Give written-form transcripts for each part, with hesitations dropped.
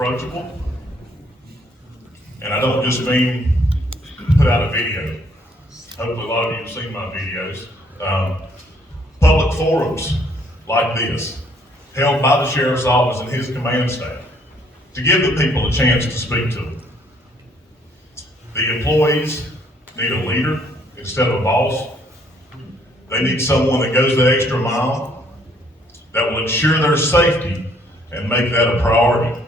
approachable. And I don't just mean put out a video. Hopefully a lot of you have seen my videos. Public forums like this, held by the sheriff's office and his command staff, to give the people a chance to speak to them. The employees need a leader instead of a boss. They need someone that goes the extra mile, that will ensure their safety and make that a priority.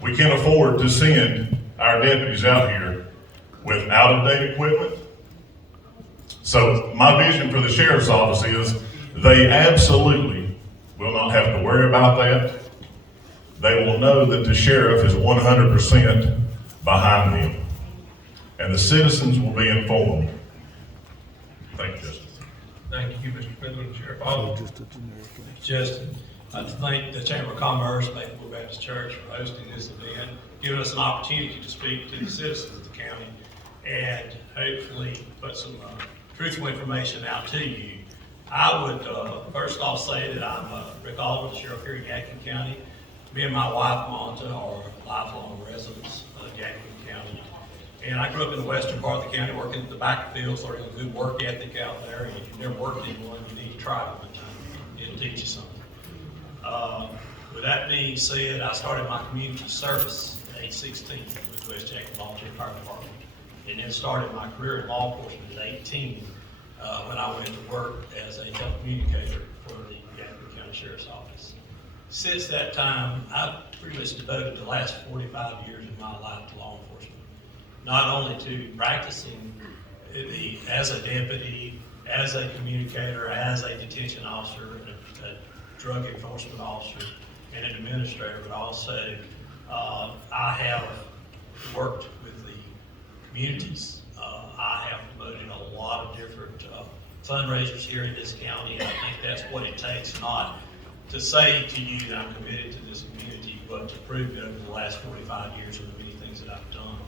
We can't afford to send our deputies out here with out-of-date equipment. So my vision for the sheriff's office is they absolutely will not have to worry about that. They will know that the sheriff is 100% behind them, and the citizens will be informed. Thank you, Justin. Thank you, Mr. President, Sheriff Oliver. Justin, I'd like to thank the Chamber of Commerce, Maple Baptist Church for hosting this event, giving us an opportunity to speak to the citizens of the county, and hopefully put some truthful information out to you. I would first off say that I'm Rick Oliver, the Sheriff here in Yadkin County. Me and my wife, Monta, are lifelong residents of Yadkin County. And I grew up in the western part of the county, working at the back fields, learning a good work ethic out there. And if you've never worked in one, you need to try it one time. It'll teach you something. With that being said, I started my community service at age 16 with the West Yadkin Volunteer Fire Department. And then started my career in law enforcement at 18 when I went to work as a telecommunicator for the Yadkin County Sheriff's Office. Since that time, I've pretty much devoted the last 45 years of my life to law enforcement. Not only to practicing as a deputy, as a communicator, as a detention officer, a drug enforcement officer, and an administrator, but also I have worked with the communities. I have promoted a lot of different fundraisers here in this county, and I think that's what it takes, not to say to you that I'm committed to this community, but to prove it over the last 45 years of the many things that I've done.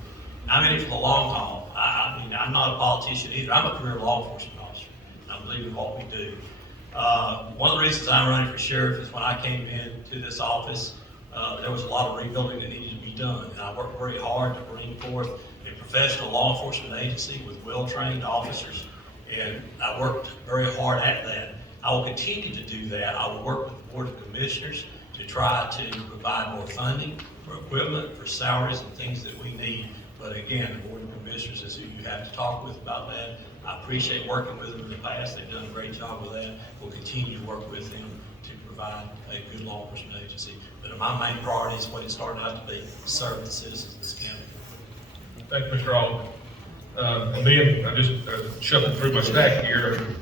I'm in it for the long haul. I mean, I'm not a politician either. I'm a career law enforcement officer, and I believe in what we do. One of the reasons I'm running for sheriff is when I came into this office, there was a lot of rebuilding that needed to be done, and I worked very hard to bring forth a professional law enforcement agency with well-trained officers, and I worked very hard at that. I will continue to do that. I will work with the Board of Commissioners to try to provide more funding for equipment, for salaries and things that we need. But again, the Board of Commissioners is who you have to talk with about that. I appreciate working with them in the past. They've done a great job with that. We'll continue to work with them to provide a good law enforcement agency. But my main priority is what it started out to be, serve the citizens of this county. Thank you, Mr. Oliver. And then I just shuffled through my stack here.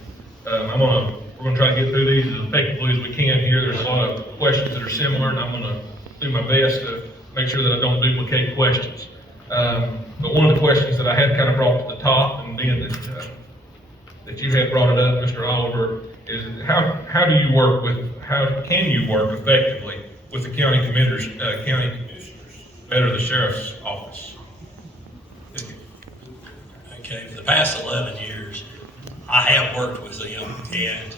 We're gonna try to get through these as effectively as we can here. There's a lot of questions that are similar, and I'm gonna do my best to make sure that I don't duplicate questions. But one of the questions that I had kind of brought to the top, and then that you had brought it up, Mr. Oliver, is how can you work effectively with the county commissioners, better the sheriff's office? Okay, for the past 11 years, I have worked with them, and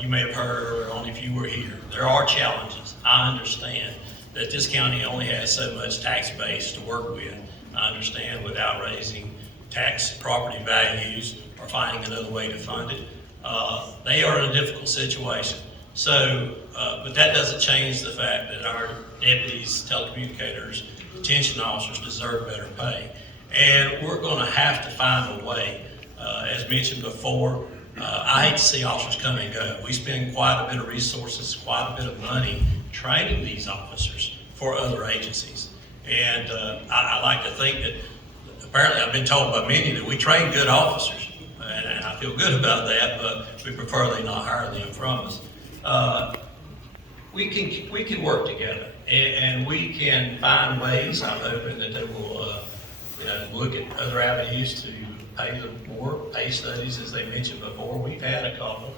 you may have heard, or only if you were here, there are challenges. I understand that this county only has so much tax base to work with. I understand without raising tax property values or finding another way to fund it, they are in a difficult situation. So, but that doesn't change the fact that our deputies, telecommunicators, detention officers deserve better pay. And we're gonna have to find a way. As mentioned before, I hate to see officers come and go. We spend quite a bit of resources, quite a bit of money training these officers for other agencies. And I like to think that, apparently I've been told by many that we train good officers, and I feel good about that, but we prefer they not hire them from us. We can work together, and we can find ways. I'm hoping that they will look at other avenues to pay them more, pay studies, as they mentioned before. We've had a couple.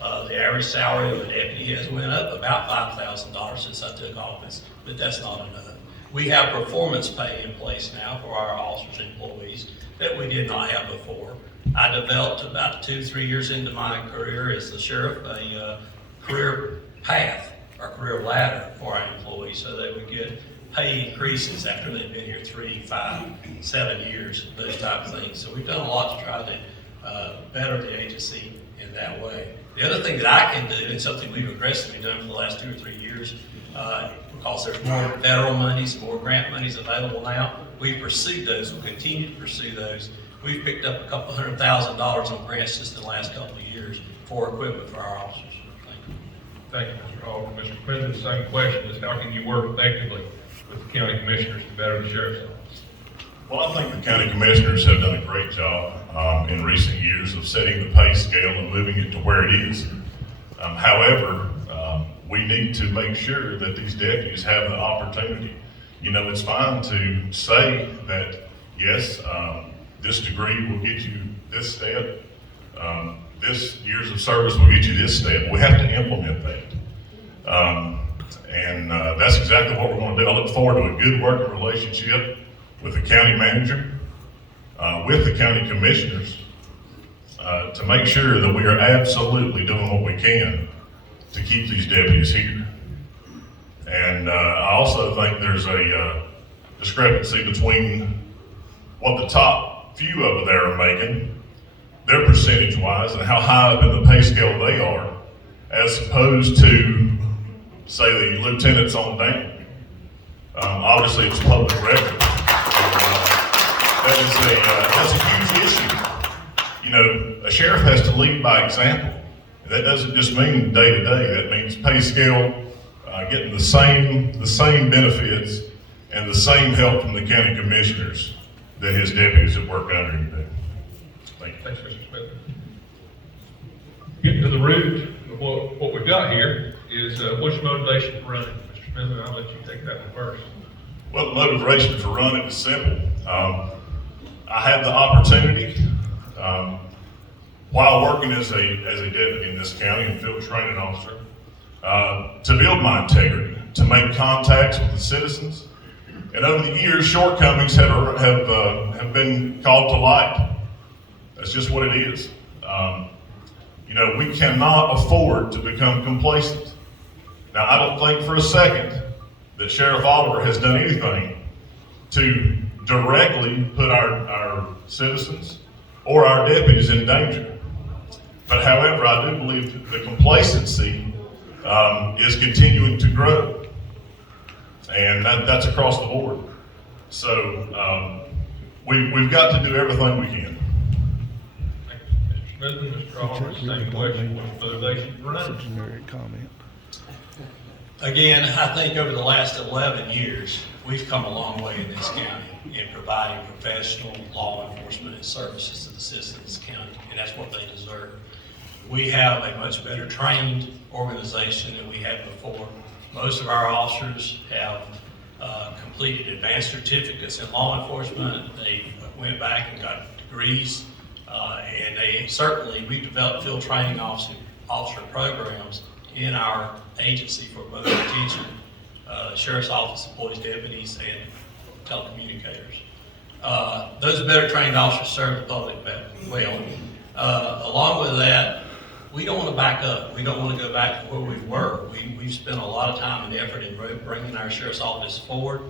The average salary of a deputy has went up about $5,000 since I took office, but that's not enough. We have performance pay in place now for our officers and employees that we did not have before. I developed about 2-3 years into my career as the sheriff a career path our career ladder for our employees so they would get pay increases after they've been here 3, 5, 7 years, those type of things. So we've done a lot to try to better the agency in that way. The other thing that I can do, and something we've aggressively done for the last 2 or 3 years, because there's more federal monies, more grant monies available now, we've pursued those, we'll continue to pursue those. We've picked up a couple $100,000 on grants just in the last couple of years for equipment for our officers. Thank you, Mr. Hall. Mr. President, same question, is how can you work effectively with the county commissioners to better the sheriff's office? Well, I think the county commissioners have done a great job in recent years of setting the pay scale and moving it to where it is. However, we need to make sure that these deputies have the opportunity. You know, it's fine to say that, yes, this degree will get you this step, this years of service will get you this step. We have to implement that. That's exactly what we're going to do. I look forward to a good working relationship with the county manager, with the county commissioners, to make sure that we are absolutely doing what we can to keep these deputies here. And I also think there's a discrepancy between what the top few over there are making, their percentage-wise, and how high up in the pay scale they are, as opposed to, say, the lieutenants on down. Obviously, it's public record. That's a huge issue. You know, a sheriff has to lead by example. And that doesn't just mean day to day. That means pay scale, getting the same benefits and the same help from the county commissioners that his deputies that work under him do. Thank you. Thanks, Mr. Smith. Getting to the root of what we've got here is what's your motivation for running? Mr. Smith, I'll let you take that one first. Well, the motivation for running is simple. I had the opportunity, while working as a deputy in this county and field training officer, to build my integrity, to make contacts with the citizens. And over the years, shortcomings have been called to light. That's just what it is. You know, we cannot afford to become complacent. Now, I don't think for a second that Sheriff Oliver has done anything to directly put our citizens or our deputies in danger. But however, I do believe that the complacency is continuing to grow. And that's across the board. So we've got to do everything we can. Thank you, Mr. Smith. Mr. Oliver, same question. What's motivation for running? It's a generic comment. Again, I think over the last 11 years, we've come a long way in this county in providing professional law enforcement and services to the citizens of this county, and that's what they deserve. We have a much better trained organization than we had before. Most of our officers have completed advanced certificates in law enforcement. They went back and got degrees, and we've developed field training officer programs in our agency for both detention, sheriff's office employees, deputies, and telecommunicators. Those better trained officers serve the public well. Along with that, we don't want to back up. We don't want to go back to where we were. We've spent a lot of time and effort in bringing our sheriff's office forward.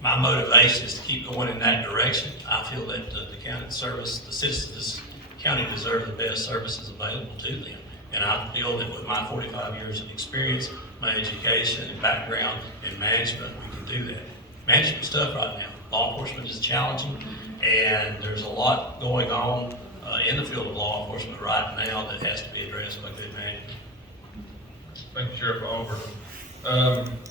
My motivation is to keep going in that direction. I feel that the county service, the citizens of this county deserve the best services available to them. And I feel that with my 45 years of experience, my education and background in management, we can do that. Management stuff right now, law enforcement is challenging, and there's a lot going on in the field of law enforcement right now that has to be addressed by good management. Thank you, Sheriff Oliver.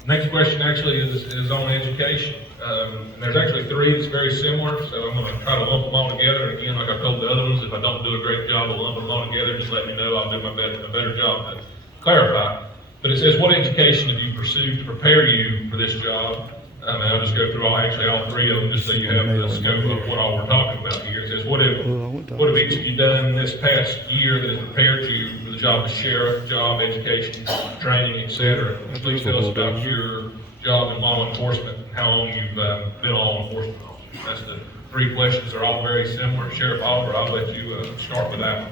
Next question actually is on education. And there's actually three that's very similar, so I'm going to try to lump them all together. And again, like I told the other ones, if I don't do a great job of lumping them all together, just let me know. I'll do a better job to clarify. But it says, what education have you pursued to prepare you for this job? And I'll just go through all three of them, just so you have the scope of what all we're talking about here. It says, what have each of you done this past year that has prepared you for the job of sheriff, job, education, training, etc.? Please tell us about your job in law enforcement and how long you've been a law enforcement officer. That's the three questions. They're all very similar. Sheriff Oliver, I'll let you start with that one.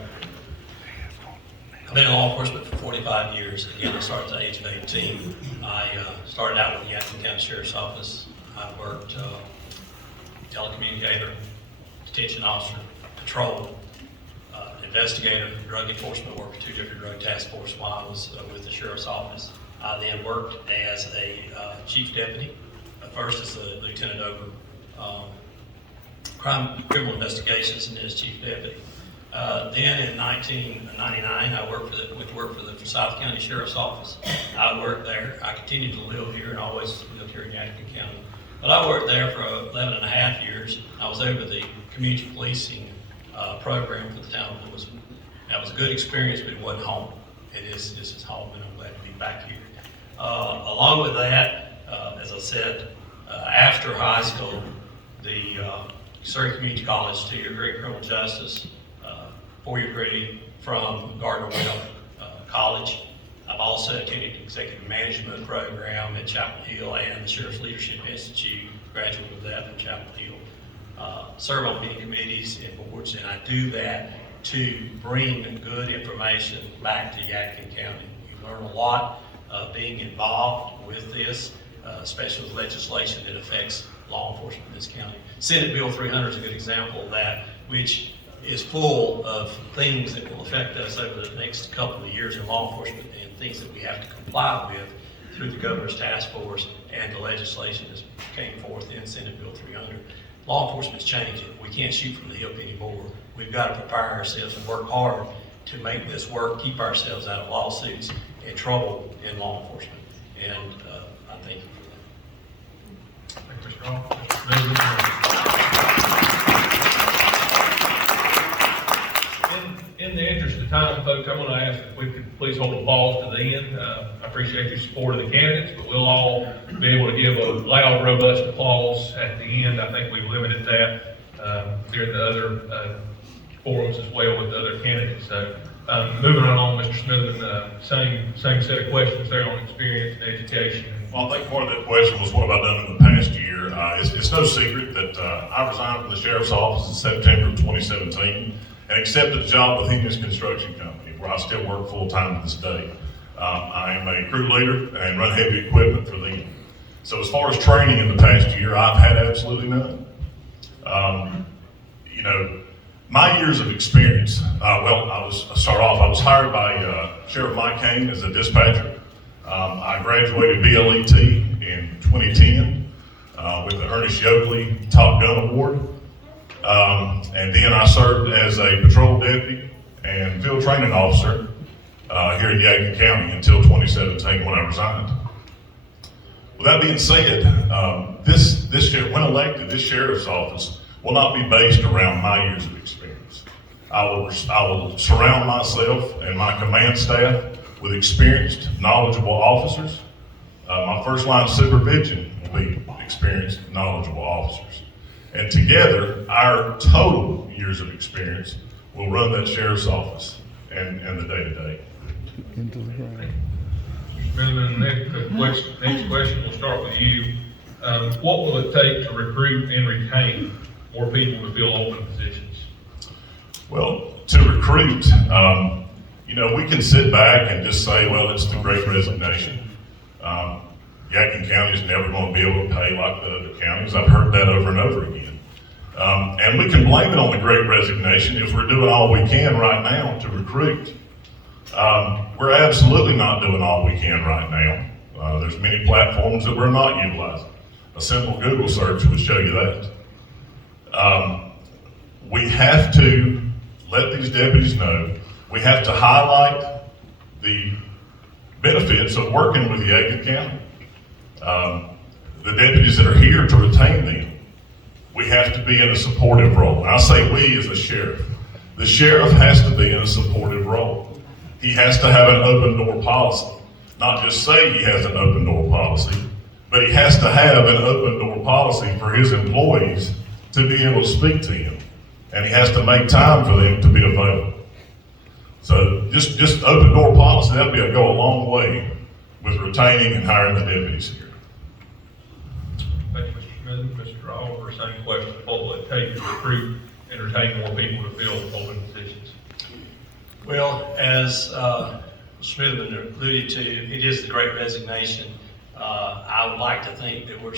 I've been in law enforcement for 45 years. Again, I started at the age of 18. I started out with the Yadkin County Sheriff's Office. I worked telecommunicator, detention officer, patrol, investigator, drug enforcement, worked for 2 different drug task forces while I was with the Sheriff's Office. I then worked as a chief deputy, first as a lieutenant over criminal investigations and then as chief deputy. Then in 1999, I went to work for the South County Sheriff's Office. I worked there. I continued to live here and always lived here in Yadkin County. But I worked there for 11 and a half years. I was over the community policing program for the town of Louisville. That was a good experience, but it wasn't home. This is home, and I'm glad to be back here. Along with that, as I said, after high school, the Surrey Community College 2-year degree in criminal justice, 4-year degree from Gardner-Webb College. I've also attended the executive management program at Chapel Hill and the Sheriff's Leadership Institute, graduated with that from Chapel Hill. Serve on many committees and boards, and I do that to bring good information back to Yadkin County. You learn a lot being involved with this, especially with legislation that affects law enforcement in this county. Senate Bill 300 is a good example of that, which is full of things that will affect us over the next couple of years in law enforcement and things that we have to comply with through the governor's task force and the legislation that came forth in Senate Bill 300. Law enforcement is changing. We can't shoot from the hip anymore. We've got to prepare ourselves and work hard to make this work, keep ourselves out of lawsuits and trouble in law enforcement. And I thank you for that. Thank you, Mr. Hall. Mr. In the interest of time, folks, I'm going to ask if we could please hold a pause to the end. I appreciate your support of the candidates, but we'll all be able to give a loud, robust applause at the end. I think we've limited that during the other forums as well with the other candidates. So moving on, Mr. Smithman, same set of questions there on experience and education. Well, I think part of that question was what have I done in the past year. It's no secret that I resigned from the Sheriff's Office in September of 2017 and accepted a job with Henry's Construction Company, where I still work full-time to this day. I am a crew leader and run heavy equipment for them. So as far as training in the past year, I've had absolutely none. You know, my years of experience, I was hired by Sheriff Mike Kane as a dispatcher. I graduated BLET in 2010 with the Ernest Yoakley Top Gun Award. And then I served as a patrol deputy and field training officer here in Yadkin County until 2017 when I resigned. With that being said, when elected, this sheriff's office will not be based around my years of experience. I will surround myself and my command staff with experienced, knowledgeable officers. My first line of supervision will be experienced, knowledgeable officers. And together, our total years of experience will run that sheriff's office and the day-to-day. Into the ground. Next question, we'll start with you. What will it take to recruit and retain more people to fill open positions? Well, to recruit, you know, we can sit back and just say, well, it's the great resignation. Yadkin County is never going to be able to pay like the other counties. I've heard that over and over again. And we can blame it on the great resignation if we're doing all we can right now to recruit. We're absolutely not doing all we can right now. There's many platforms that we're not utilizing. A simple Google search would show you that. We have to let these deputies know. We have to highlight the benefits of working with Yadkin County. The deputies that are here to retain them, we have to be in a supportive role. And I say we as a sheriff. The sheriff has to be in a supportive role. He has to have an open door policy. Not just say he has an open door policy, but he has to have an open door policy for his employees to be able to speak to him. And he has to make time for them to be available. So just open door policy, that'll go a long way with retaining and hiring the deputies here. Thank you, Mr. Smith. Mr. Oliver, same question. What will it take to recruit and retain more people to fill open positions? Well, as Smithman alluded to, it is the great resignation. I would like to think that we're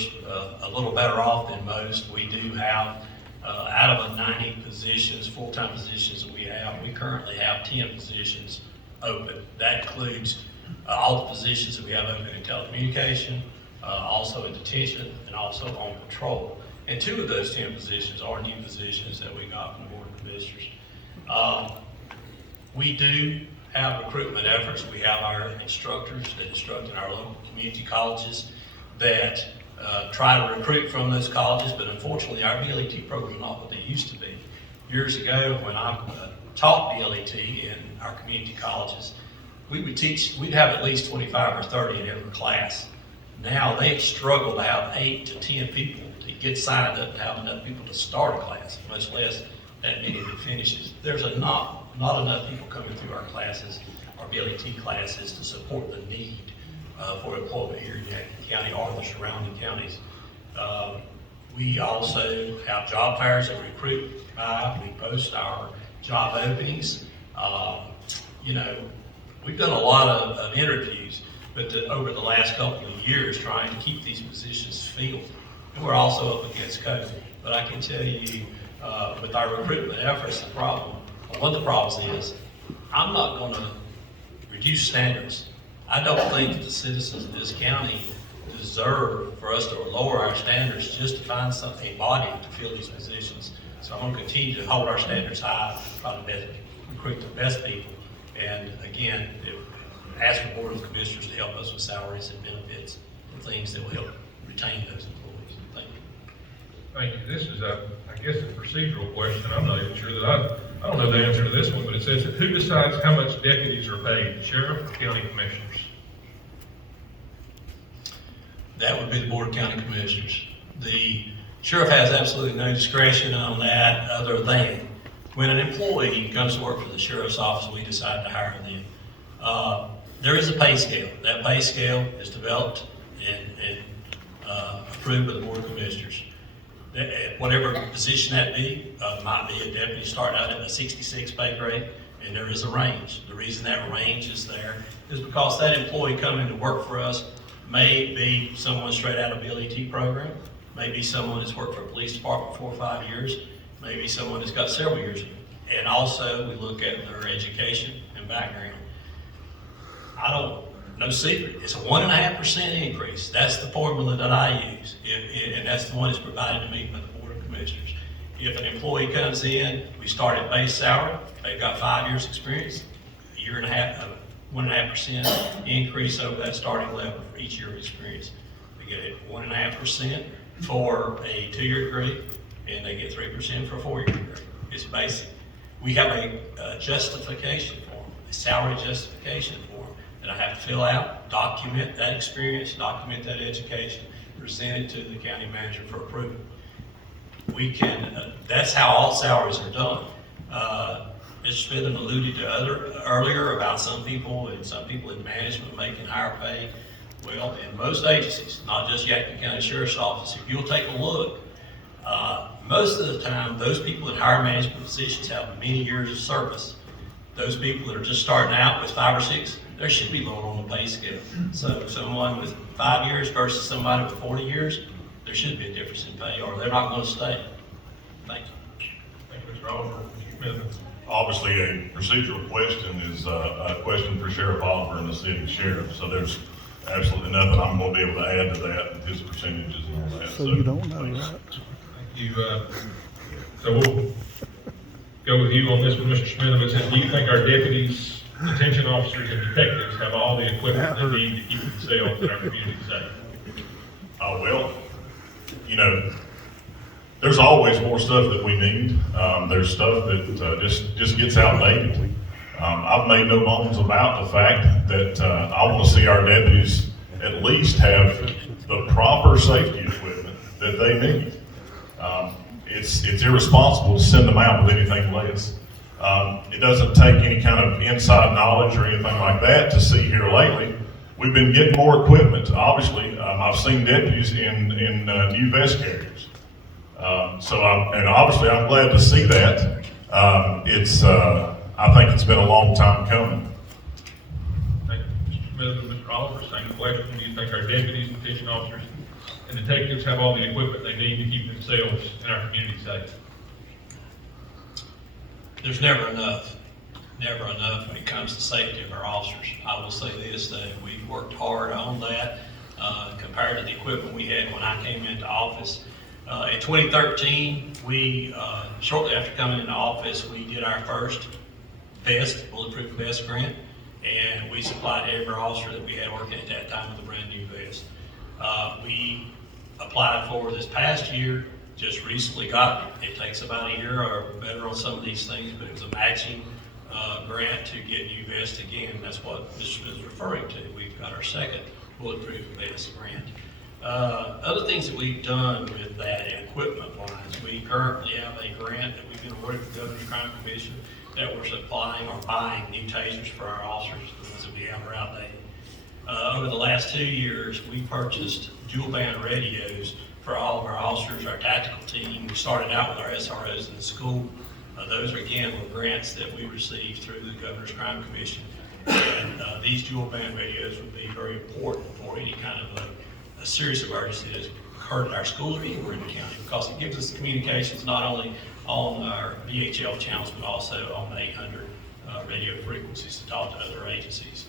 a little better off than most. We do have, out of the 90 positions, full-time positions that we currently have 10 positions open. That includes all the positions that we have open in telecommunication, also in detention, and also on patrol. And 2 of those 10 positions are new positions that we got from the Board of Commissioners. We do have recruitment efforts. We have our instructors that instruct in our local community colleges that try to recruit from those colleges, but unfortunately our BLET program is not what they used to be. Years ago, when I taught BLET in our community colleges, we'd have at least 25 or 30 in every class. Now they struggle to have 8 to 10 people to get signed up to have enough people to start a class, much less that many that finishes. There's not enough people coming through our classes, our BLET classes, to support the need for employment here in Yadkin County or the surrounding counties. We also have job fairs that we recruit by. We post our job openings. We've done a lot of interviews, but over the last couple of years trying to keep these positions filled. And we're also up against COVID. But I can tell you, with our recruitment efforts, one of the problems is, I'm not gonna reduce standards. I don't think that the citizens of this county deserve for us to lower our standards just to find a body to fill these positions. So I'm gonna continue to hold our standards high, try to recruit the best people. And again, ask the Board of Commissioners to help us with salaries and benefits and things that will help retain those employees. Thank you. Thank you. This is I guess a procedural question. I'm not even sure that I don't know the answer to this one, but it says that who decides how much deputies are paid, the sheriff or county commissioners? That would be the Board of County Commissioners. The sheriff has absolutely no discretion on that other than when an employee comes to work for the sheriff's office, we decide to hire them. There is a pay scale. That pay scale is developed and approved by the Board of Commissioners. Whatever position that be, might be a deputy starting out at a 66 pay grade, and there is a range. The reason that range is there is because that employee coming to work for us may be someone straight out of BLET program, maybe someone that's worked for a police department 4 or 5 years, maybe someone that's got several years. And also we look at their education and background. No secret, it's a 1.5% increase. That's the formula that I use, and that's the one that's provided to me by the Board of Commissioners. If an employee comes in, we start at base salary, they've got 5 years experience, 1.5% increase over that starting level for each year of experience. They get 1.5% for a 2-year degree, and they get 3% for a 4-year degree. It's basic. We have a justification form, a salary justification form that I have to fill out, document that experience, document that education, present it to the county manager for approval. That's how all salaries are done. Mr. Smithman alluded to earlier about some people in management making higher pay. Well, in most agencies, not just Yadkin County Sheriff's Office, if you'll take a look, most of the time, those people in higher management positions have many years of service. Those people that are just starting out with 5 or 6, there should be lower on the pay scale. So someone with 5 years versus somebody with 40 years, there should be a difference in pay, or they're not going to stay. Thank you. Thank you, Mr. Oliver. Mr. Smithman. Obviously, a procedural question is a question for Sheriff Oliver and the city sheriff. So there's absolutely nothing I'm going to be able to add to that with his percentages and all that. So you don't know that. Thank you. So we'll go with you on this one, Mr. Smithman. It says, do you think our deputies, detention officers, and detectives have all the equipment they need to keep themselves and our community safe? Well, there's always more stuff that we need. There's stuff that just gets outdated. I've made no bones about the fact that I want to see our deputies at least have the proper safety equipment that they need. It's irresponsible to send them out with anything less. It doesn't take any kind of inside knowledge or anything like that to see here lately. We've been getting more equipment. Obviously, I've seen deputies in new vest carriers. And obviously I'm glad to see that. I think it's been a long time coming. Thank you, Mr. Smith and Mr. Oliver. Same question. Do you think our deputies, detention officers, and detectives have all the equipment they need to keep themselves and our community safe? There's never enough when it comes to safety of our officers. I will say this, that we've worked hard on that, compared to the equipment we had when I came into office. In 2013, we, shortly after coming into office, we did our first bulletproof vest grant, and we supplied every officer that we had working at that time with a brand new vest. We applied for this past year, just recently got it. It takes about a year or better on some of these things, but it was a matching grant to get new vests again. That's what Mr. Smith is referring to. We've got our second bulletproof vest grant. Other things that we've done with that equipment wise, we currently have a grant that we've been awarded from the Governor's Crime Commission that we're supplying or buying new tasers for our officers, the ones that we have are outdated. Over the last 2 years, we purchased dual band radios for all of our officers, our tactical team. We started out with our SROs in the school. Those again were grants that we received through the Governor's Crime Commission. And these dual band radios would be very important for any kind of a serious emergency that has occurred at our schools or anywhere in the county, because it gives us communications not only on our VHL channels, but also on the 800 radio frequencies to talk to other agencies.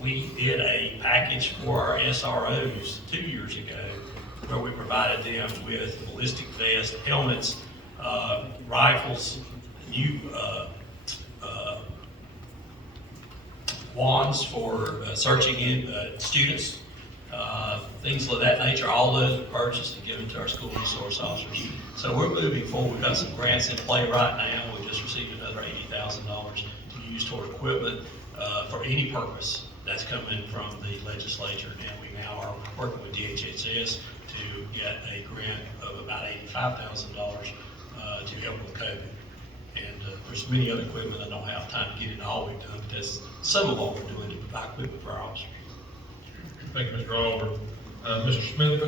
We did a package for our SROs 2 years ago where we provided them with ballistic vests, helmets, rifles, new wands for searching in students, things of that nature. All those were purchased and given to our school resource officers. So we're moving forward. We've got some grants in play right now. We just received another $80,000 to use toward equipment for any purpose that's coming from the legislature. And we now are working with DHHS to get a grant of about $85,000 to help with COVID. And there's many other equipment. I don't have time to get into all we've done, but that's some of what we're doing to provide equipment for our officers. Thank you, Mr. Oliver. Mr. Smith,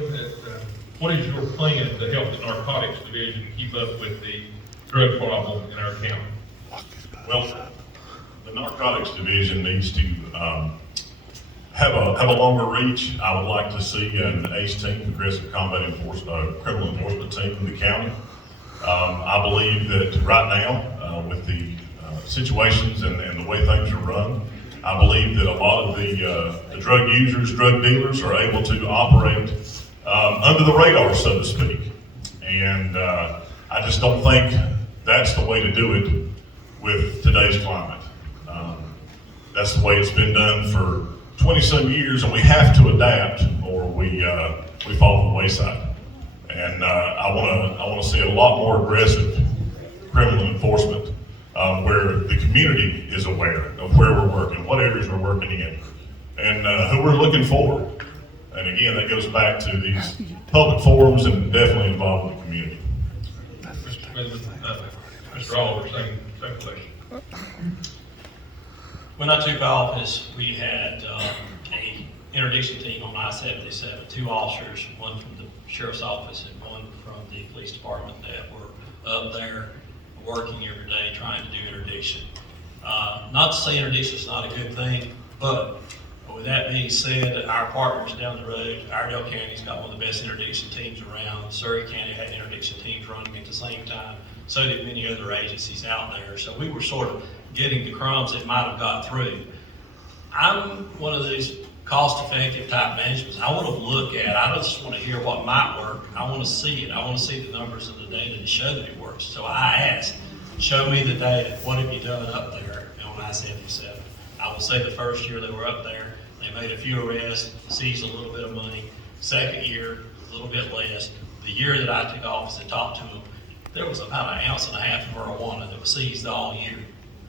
what is your plan to help the narcotics division keep up with the drug problem in our county? Well, the narcotics division needs to have a longer reach. I would like to see an ACE team, Aggressive Combat Criminal Enforcement Team in the county. I believe that right now, with the situations and the way things are run, I believe that a lot of the drug users, drug dealers are able to operate under the radar, so to speak. And I just don't think that's the way to do it with today's climate. That's the way it's been done for 20-some years, and we have to adapt or we fall to the wayside. And I want to see a lot more aggressive criminal enforcement where the community is aware of where we're working, what areas we're working in, and who we're looking for. And again, that goes back to these public forums and definitely involving the community. Mr. Oliver, same question. When I took office, we had a interdiction team on I-77, 2 officers, one from the sheriff's office and one from the police department, that were up there working every day trying to do interdiction. Not to say interdiction is not a good thing, but with that being said, our partners down the road, Iredell County's got one of the best interdiction teams around. Surrey County had interdiction teams running at the same time. So did many other agencies out there. So we were sort of getting the crumbs that might have got through. I'm one of these cost-effective type managements. I want to look at, I don't just want to hear what might work. I want to see it. I want to see the numbers of the data to show that it works. So I asked, show me the data. What have you done up there on I-77? I will say the first year they were up there, they made a few arrests, seized a little bit of money. Second year, a little bit less. The year that I took office and talked to them, there was about 1.5 ounces of marijuana that was seized all year.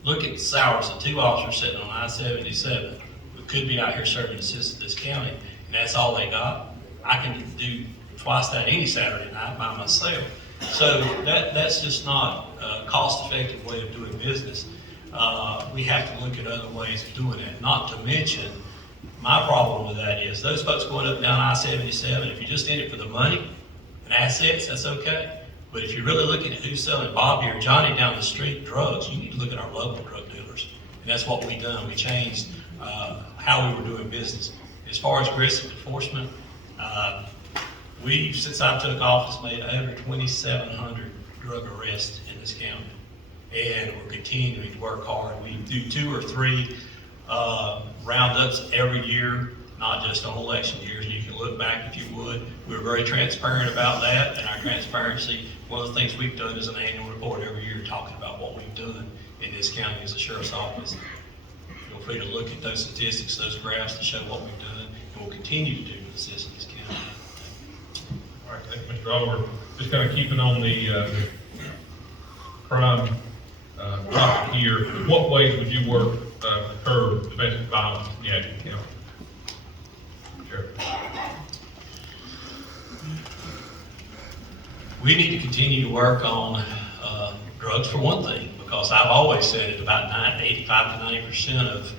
Look at the salaries of 2 officers sitting on I-77 who could be out here serving assistance to this county, and that's all they got. I can do twice that any Saturday night by myself. So that's just not a cost-effective way of doing business. We have to look at other ways of doing it. Not to mention, my problem with that is those folks going up and down I-77, if you're just in it for the money and assets, that's okay. But if you're really looking at who's selling Bobby or Johnny down the street drugs, you need to look at our local drug dealers. And that's what we done. We changed how we were doing business. As far as aggressive enforcement, we've, since I took office, made over 2,700 drug arrests in this county. And we're continuing to work hard. We do 2 or 3 roundups every year, not just on election years. And you can look back if you would. We're very transparent about that, and our transparency, one of the things we've done is an annual report every year talking about what we've done in this county as a sheriff's office. Feel free to look at those statistics, those graphs to show what we've done, and we'll continue to do for the citizens of this county. All right, thank you, Mr. Oliver. Just kind of keeping on the crime topic here, in what ways would you work to curb domestic violence in Yadkin County? Sheriff. We need to continue to work on drugs for one thing, because I've always said it, about 85 to 90%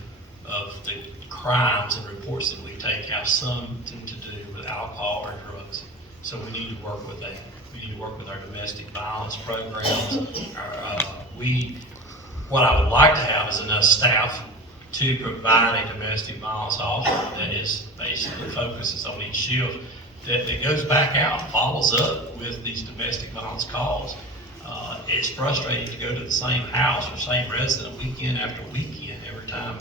of the crimes and reports that we take have something to do with alcohol or drugs. So we need to work with that. We need to work with our domestic violence programs. What I would like to have is enough staff to provide a domestic violence officer that is basically focuses on each shift, that goes back out, follows up with these domestic violence calls. It's frustrating to go to the same house or same resident weekend after weekend every time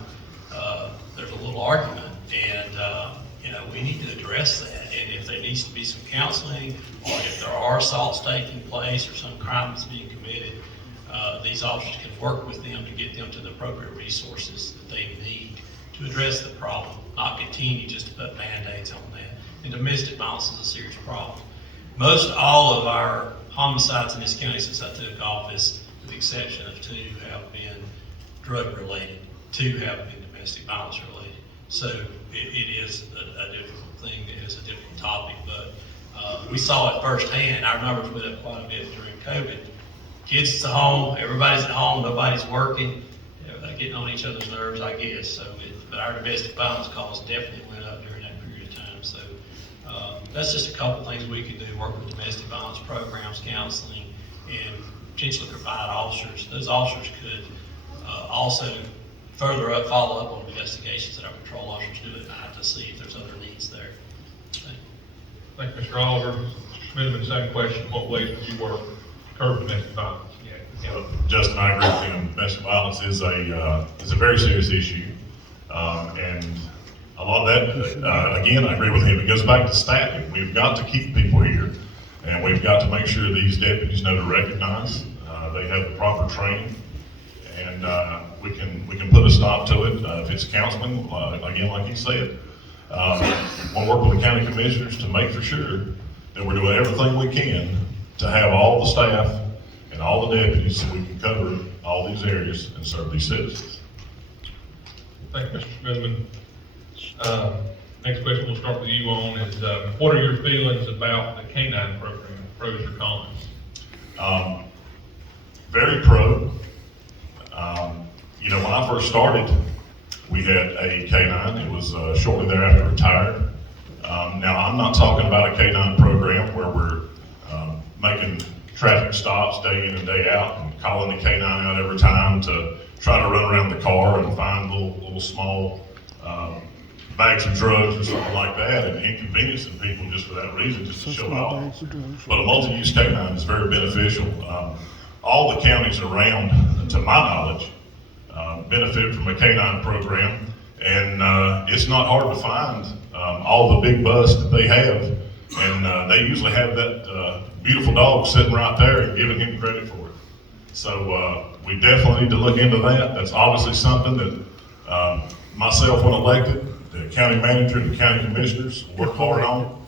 there's a little argument. And we need to address that. And if there needs to be some counseling, or if there are assaults taking place or some crime is being committed, these officers can work with them to get them to the appropriate resources that they need to address the problem, not continue just to put Band-Aids on that. And domestic violence is a serious problem. Most all of our homicides in this county since I took office, with the exception of 2, have been drug related. 2 have been domestic violence related. So it is a difficult thing. It is a difficult topic, but we saw it firsthand. Our numbers went up quite a bit during COVID. Kids at home, everybody's at home, nobody's working, getting on each other's nerves, I guess. So, but our domestic violence calls definitely went up during that period of time. So that's just a couple things we can do: work with domestic violence programs, counseling, and potentially provide officers. Those officers could also further up, follow up on investigations that our patrol officers do at night to see if there's other needs there. Thank you, Mr. Oliver. Mr. Smithman, same question. What ways would you work to curb domestic violence? Justin, I agree with him. Domestic violence is a very serious issue, and a lot of that, again, I agree with him. It goes back to staffing. We've got to keep people here, and we've got to make sure these deputies know to recognize they have the proper training, and we can put a stop to it if it's counseling. Again, like you said, we'll work with the county commissioners to make for sure that we're doing everything we can to have all the staff and all the deputies so we can cover all these areas and serve these citizens. Thank you, Mr. Smithman. Next question we'll start with you on is, what are your feelings about the K-9 program, pros or cons? Very pro. When I first started, we had a K-9. It was shortly thereafter retired. Now, I'm not talking about a K-9 program where we're making traffic stops day in and day out and calling the K-9 out every time to try to run around the car and find little small bags of drugs or something like that and inconveniencing people just for that reason, just to show off. But a multi-use K-9 is very beneficial. All the counties around, to my knowledge, benefit from a K-9 program, and it's not hard to find all the big busts that they have, and they usually have that beautiful dog sitting right there and giving him credit for it. So we definitely need to look into that. That's obviously something that myself, when elected, the county manager and the county commissioners work hard on.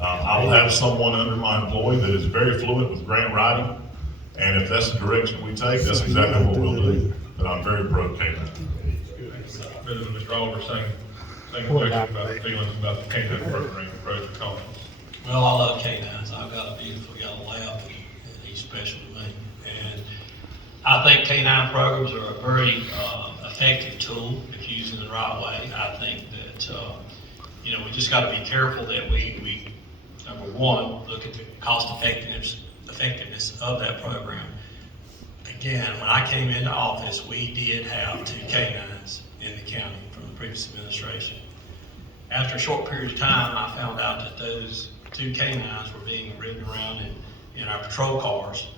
I will have someone under my employ that is very fluent with grant writing, and if that's the direction we take, that's exactly what we'll do. But I'm very pro K-9. Mr. Oliver, same question about feelings about the K-9 program, pros and cons. Well, I love K-9s. I've got a beautiful yellow lab, and he's special to me. And I think K-9 programs are a very effective tool if used in the right way. I think that, we just got to be careful that we, number one, look at the cost effectiveness effectiveness of that program. Again, when I came into office, we did have 2 canines in the county from the previous administration. After a short period of time, I found out that those 2 canines were being ridden around in our patrol cars.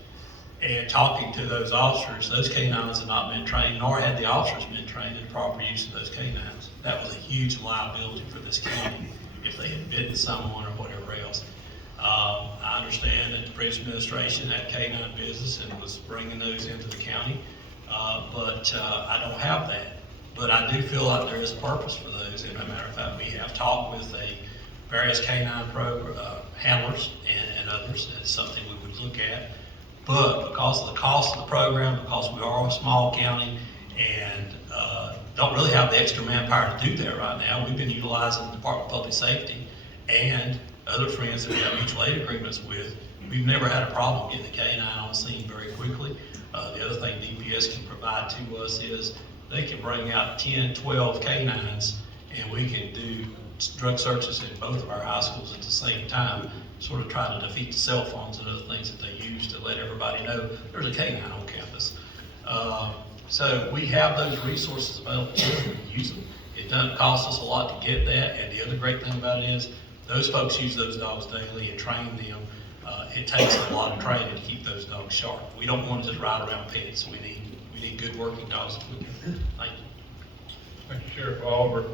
And talking to those officers, those canines had not been trained, nor had the officers been trained in the proper use of those canines. That was a huge liability for this county if they had bitten someone or whatever else. I understand that the previous administration had canine business and was bringing those into the county, but I don't have that. But I do feel like there is a purpose for those. And as a matter of fact, we have talked with various canine handlers and others. That's something we would look at. But because of the cost of the program, because we are a small county and don't really have the extra manpower to do that right now, we've been utilizing the Department of Public Safety and other friends that we have mutual aid agreements with. We've never had a problem getting the canine on scene very quickly. The other thing DPS can provide to us is they can bring out 10, 12 canines and we can do drug searches in both of our high schools at the same time, sort of try to defeat the cell phones and other things that they use to let everybody know there's a canine on campus. So we have those resources available to us, we can use them. It doesn't cost us a lot to get that, and the other great thing about it is those folks use those dogs daily and train them. It takes a lot of training to keep those dogs sharp. We don't want to just ride around pets. We need good working dogs. Thank you. Thank you, Sheriff Oliver.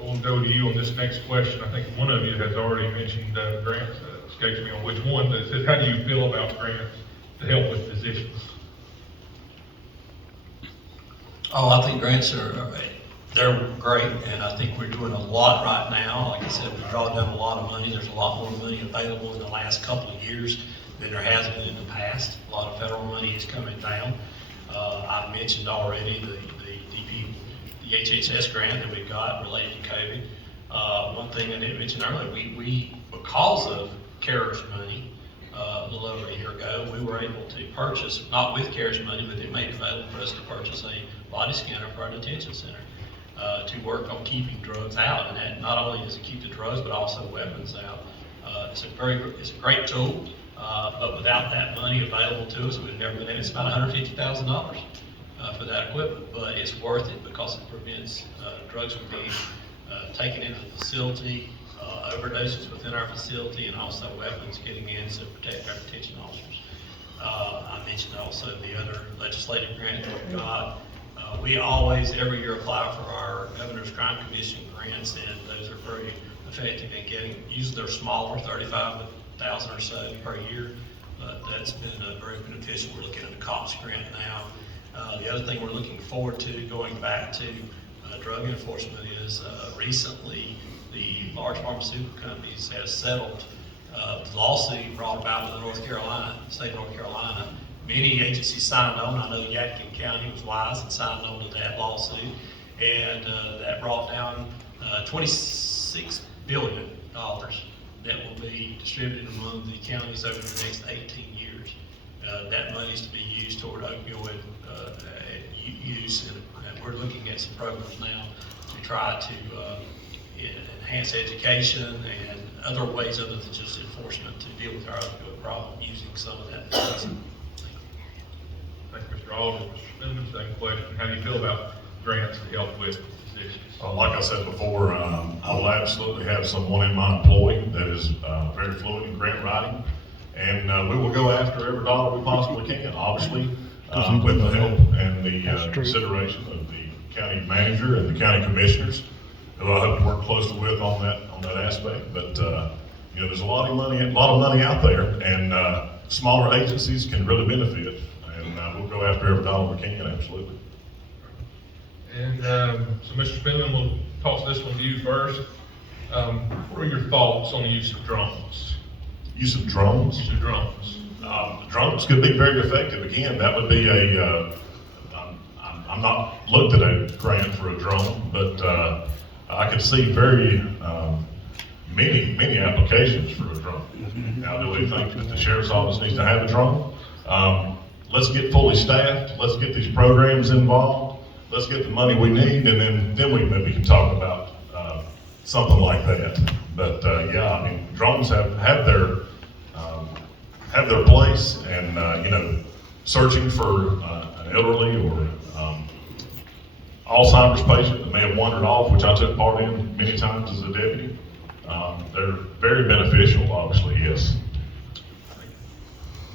We'll go to you on this next question. I think one of you has already mentioned grants. Escapes me on which one. But it says, how do you feel about grants to help with physicians? Oh, I think grants they're great, and I think we're doing a lot right now. Like I said, we draw down a lot of money. There's a lot more money available in the last couple of years than there has been in the past. A lot of federal money is coming down. I mentioned already the HHS grant that we got related to COVID. One thing I didn't mention earlier, we because of CARES money, a little over a year ago, we were able to purchase, not with CARES money, but it made it available for us to purchase a body scanner for our detention center to work on keeping drugs out. And that not only does it keep the drugs, but also weapons out. It's a great tool, but without that money available to us, we've never been able. It's about $150,000 for that equipment, but it's worth it because it prevents drugs from being taken into the facility, overdoses within our facility, and also weapons getting in to protect our detention officers. I mentioned also the other legislative grant that we got. We always, every year, apply for our Governor's Crime Commission grants, and those are very effective in getting, usually they're smaller, 35,000 or so per year, but that's been very beneficial. We're looking at a COPS grant now. The other thing we're looking forward to, going back to drug enforcement, is recently the large pharmaceutical companies have settled the lawsuit brought about by the state of North Carolina. Many agencies signed on. I know Yadkin County was wise and signed on to that lawsuit, and that brought down $26 billion that will be distributed among the counties over the next 18 years. That money is to be used toward opioid use, and we're looking at some programs now to try to enhance education and other ways other than just enforcement to deal with our opioid problem using some of that money. Thank you, Mr. Oliver. Mr. Spindler, same question. How do you feel about grants to help with physicians? Like I said before, I will absolutely have someone in my employ that is very fluent in grant writing, and we will go after every dollar we possibly can, obviously, with the help and the consideration of the county manager and the county commissioners, who I hope to work closely with on that aspect. But there's a lot of money out there, and smaller agencies can really benefit, and we'll go after every dollar we can, absolutely. And so, Mr. Spindler, we'll toss this one to you first. What are your thoughts on the use of drones? Use of drones? Use of drones. Drones could be very effective. Again, that would be I'm not looked at a grant for a drone, but I could see very many applications for a drone. Now, do we think that the sheriff's office needs to have a drone? Let's get fully staffed. Let's get these programs involved. Let's get the money we need, and then we maybe can talk about something like that. But yeah, I mean, drones have their have their place, and, you know, searching for an elderly or Alzheimer's patient that may have wandered off, which I took part in many times as a deputy. They're very beneficial, obviously, yes.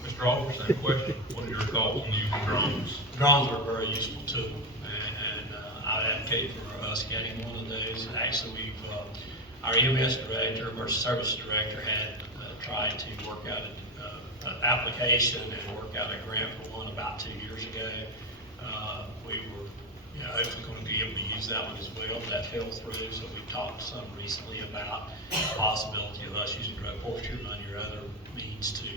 Mr. Alder, same question. What are your thoughts on using drones? Drones are a very useful tool, and I would advocate for us getting one of those. Actually, we've, our EMS director, emergency services director, had tried to work out an application and work out a grant for one about 2 years ago. We were, you know, hopefully going to be able to use that one as well. That fell through, so we talked some recently about the possibility of us using drug forfeiture money or other means to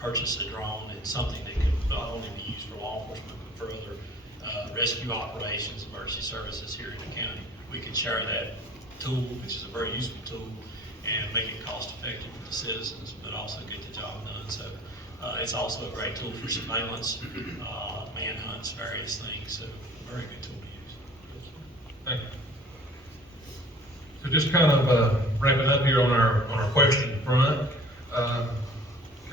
purchase a drone. It's something that could not only be used for law enforcement, but for other rescue operations, emergency services here in the county. We could share that tool, which is a very useful tool, and make it cost effective for the citizens, but also get the job done. So it's also a great tool for surveillance, manhunts, various things. So a very good tool to use. Thank you. So just kind of wrapping up here on our question front, kind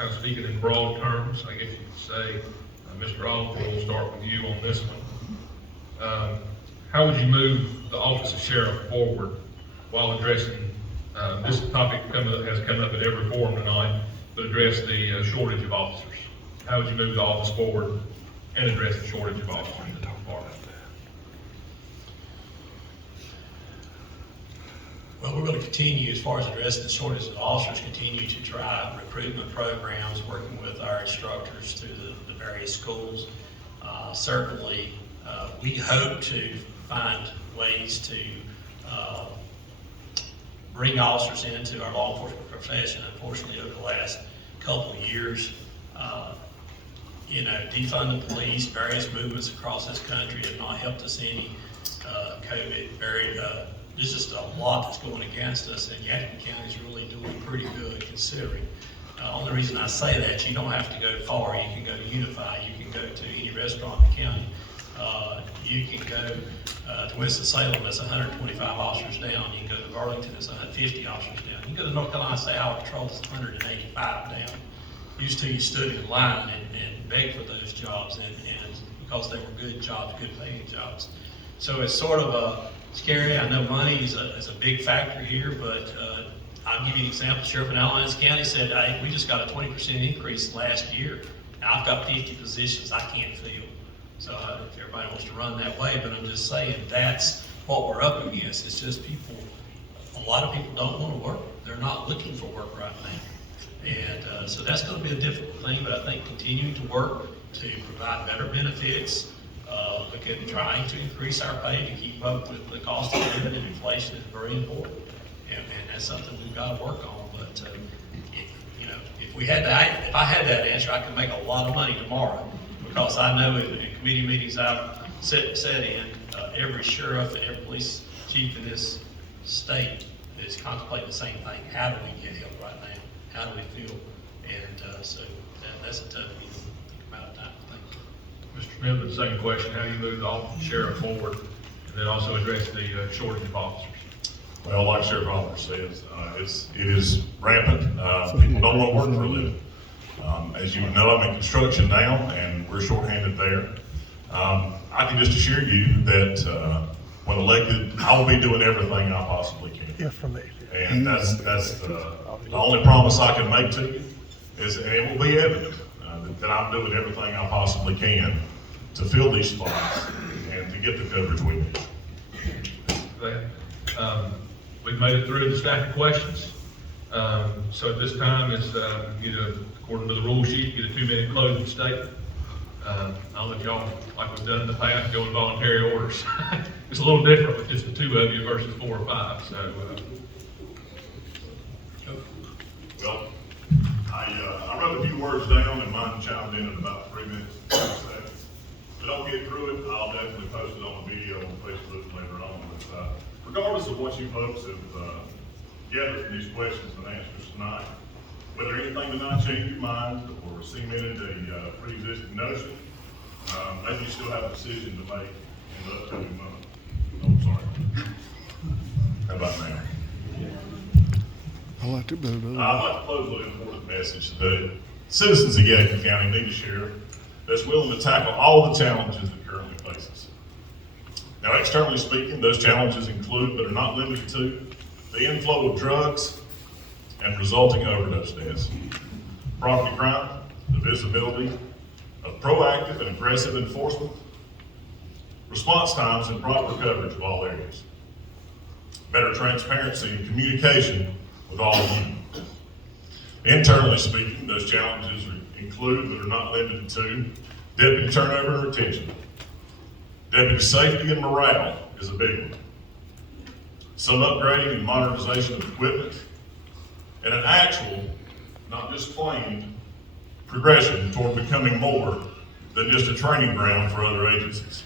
of speaking in broad terms, I guess you could say, Mr. Alder, we'll start with you on this one. How would you move the office of sheriff forward while addressing, this topic has come up at every forum tonight, but address the shortage of officers? How would you move the office forward and address the shortage of officers in the department? Well, we're going to continue, as far as addressing the shortage of officers, continue to drive recruitment programs, working with our instructors through the various schools. Certainly, we hope to find ways to bring officers into our law enforcement profession. Unfortunately, over the last couple of years, you know, defund the police, various movements across this country have not helped us any. COVID, there's just a lot that's going against us, and Yadkin County is really doing pretty good considering. Only reason I say that, you don't have to go far. You can go to Unify, you can go to any restaurant in the county. You can go to Winston-Salem, that's 125 officers down. You can go to Burlington, it's 150 officers down. You can go to North Carolina State Highway Patrol, it's 185 down. Used to, you stood in line and begged for those jobs, and because they were good jobs, good paying jobs. So it's sort of scary. I know money is a big factor here, but I'll give you an example. Sheriff in Alliance County said, hey, we just got a 20% increase last year. Now I've got 50 positions I can't fill. So I don't know if everybody wants to run that way, but I'm just saying that's what we're up against. It's just people, a lot of people don't want to work. They're not looking for work right now. And so that's going to be a difficult thing, but I think continuing to work to provide better benefits, look at trying to increase our pay to keep up with the cost of living and inflation is very important. And that's something we've got to work on. But you know, if I had that answer, I could make a lot of money tomorrow, because I know in committee meetings I've sat in, every sheriff and every police chief in this state is contemplating the same thing. How do we get help right now? How do we feel? And so that's a tough thing to think about that. Thank you. Mr. Smith, the same question. How do you move the office of sheriff forward and then also address the shortage of officers? Well, like Sheriff Holler says, it is rampant. People don't want to work for a living. As you know, I'm in construction now, and we're shorthanded there. I can just assure you that when elected, I will be doing everything I possibly can. And that's the only promise I can make to you, is, and it will be evident, that I'm doing everything I possibly can to fill these spots and to get the coverage we need. We've made it through the stack of questions. So at this time, according to the rule sheet, get a 2-minute closing statement. I'll let y'all, like we've done in the past, go in voluntary orders. It's a little different with just the 2 of you versus 4 or 5. So, well, I wrote a few words down, and mine chimed in about 3 minutes, 30 seconds. If I don't get through it, I'll definitely post it on the video on Facebook later on. But regardless of what you folks have gathered from these questions and answers tonight, whether anything tonight changed your mind or cemented a pre-existing notion, maybe you still have a decision to make in the upcoming month. Oh, sorry. How about now? I like to build I'd like to close with an important message. The Citizens of Yadkin County need a sheriff that's willing to tackle all the challenges it currently faces. Now, externally speaking, those challenges include, but are not limited to, the inflow of drugs and resulting overdose deaths, property crime, the visibility of proactive and aggressive enforcement, response times and proper coverage of all areas, better transparency and communication with all of you. Internally speaking, those challenges include, but are not limited to, deputy turnover and retention. Deputy safety and morale is a big one. Some upgrading and modernization of equipment, and an actual, not just claimed, progression toward becoming more than just a training ground for other agencies.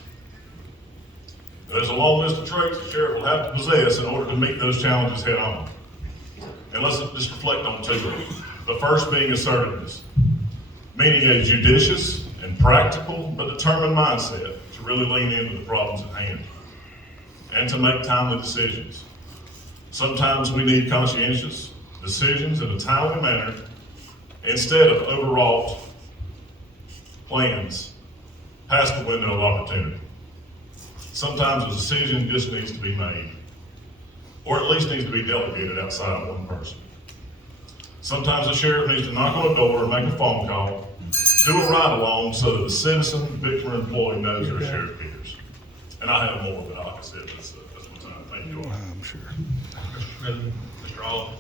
There's a long list of traits the sheriff will have to possess in order to meet those challenges head on. And let's just reflect on two of them. The first being assertiveness, meaning a judicious and practical but determined mindset to really lean into the problems at hand and to make timely decisions. Sometimes we need conscientious decisions in a timely manner instead of overwrought plans past the window of opportunity. Sometimes a decision just needs to be made, or at least needs to be delegated outside of one person. Sometimes the sheriff needs to knock on a door or make a phone call, do a ride-along so that the citizen, victim, or employee knows their sheriff cares. And I have more, but like I said, that's my time. Thank you all. I'm sure. Mr. President, Mr. Alden.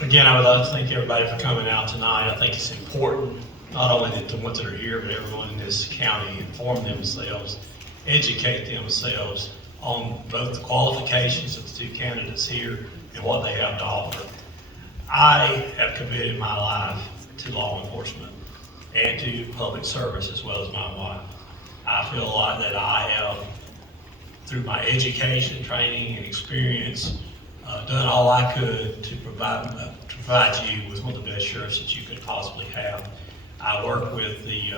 Again, I would like to thank everybody for coming out tonight. I think it's important, not only that the ones that are here, but everyone in this county inform themselves, educate themselves on both the qualifications of the two candidates here and what they have to offer. I have committed my life to law enforcement and to public service as well as my wife. I feel like that I have, through my education, training, and experience, done all I could to provide you with one of the best sheriffs that you could possibly have. I work with the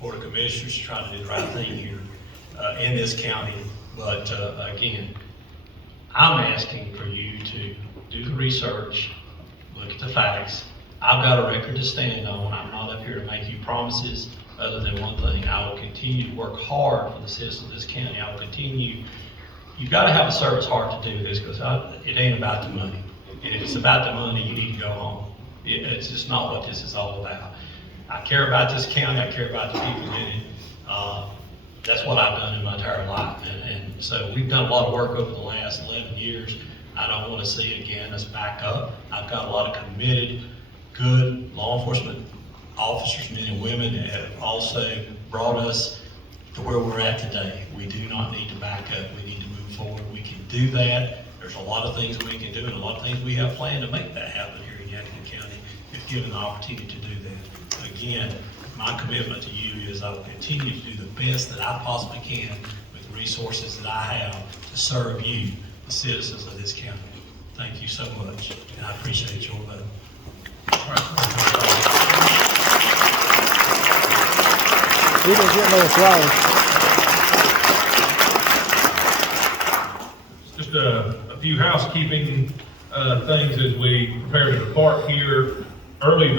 Board of Commissioners to try to do the right thing here in this county, but again, I'm asking for you to do the research, look at the facts. I've got a record to stand on. I'm not up here to make you promises other than one thing. I will continue to work hard for the citizens of this county. I will continue. You've got to have a service heart to do this, because it ain't about the money. And if it's about the money, you need to go home. It's just not what this is all about. I care about this county. I care about the people in it. That's what I've done in my entire life. And so we've done a lot of work over the last 11 years. I don't want to see again us back up. I've got a lot of committed, good law enforcement officers, men and women, that have also brought us to where we're at today. We do not need to back up. We need to move forward. We can do that. There's a lot of things we can do and a lot of things we have planned to make that happen here in Yadkin County if given the opportunity to do that. Again, my commitment to you is I will continue to do the best that I possibly can with the resources that I have to serve you, the citizens of this county. Thank you so much, and I appreciate your vote. We didn't get no flowers. Just a few housekeeping things as we prepare to depart here. Early voting